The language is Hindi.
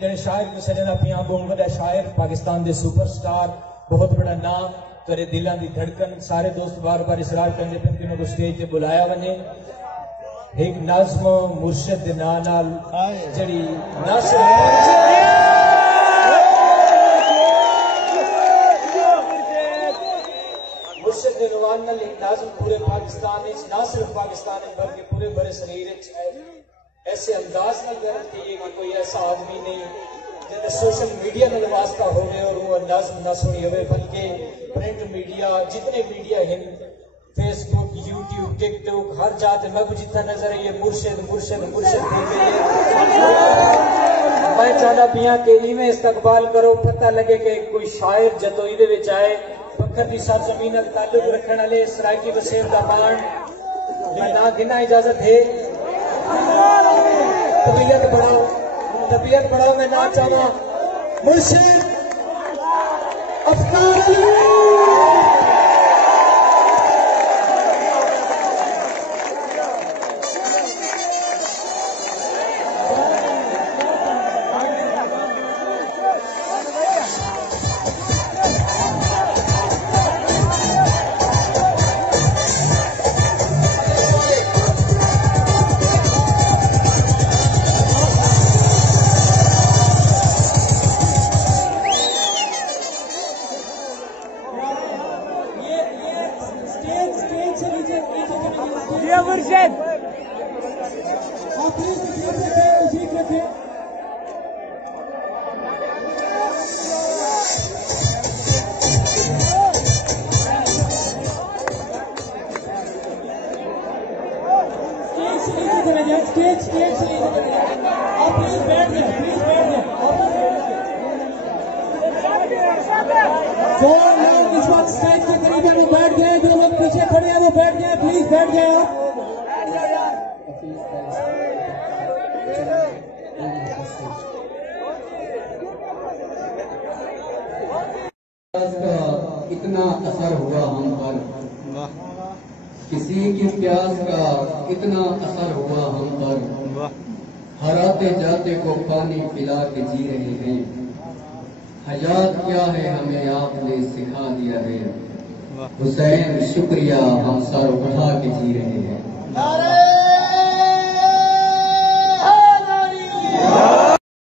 जेडे शायर को सजना पिया बहुत बड़ा शायर पाकिस्तान के सुपरस्टार बहुत बड़ा नाम तेरे दिलों की धड़कन सारे दोस्त बार बार इसरार करते पे कि उनको स्टेज पे बुलाया वने एक नाज़्म मुर्शिद दे नाल जड़ी मुर्शिद दे नवान नाल एक नाज़्म पूरे पाकिस्तान में ना सिर्फ पाकिस्तान में बल्कि पूरे बड़े शरीर ऐसे अंदाज न करना चाहिए कि कोई ऐसा आदमी नहीं जिन्हें सोशल मीडिया में वास्ता हो गए और वो अंदाज न सुनी हो बल्कि प्रिंट मीडिया जितने मीडिया हैं फेसबुक यूट्यूब टिकटॉक हर जात में जितना नजर है ये मुर्शिद मुर्शिद मुर्शिद मैं चाहना पिया कि इवें इस्तकबाल करो पता लगे कि कोई शायर जदों इहदे विच आए पत्थर की सरजमीन नाल ताल्लुक रखने वाले सराइकी वसीम दा मान ना गिना इजाजत है तबीयत बढ़ाओ मैं ना चाहवा मुर्शिद अफ्तार अली इतना असर हुआ हम पर, किसी की प्यास का इतना असर हुआ हम पर, हराते जाते को पानी पिला के जी रहे हैं। हयात क्या है हमें आपने सिखा दिया है, हुसैन शुक्रिया हम सर उठा के जी रहे हैं।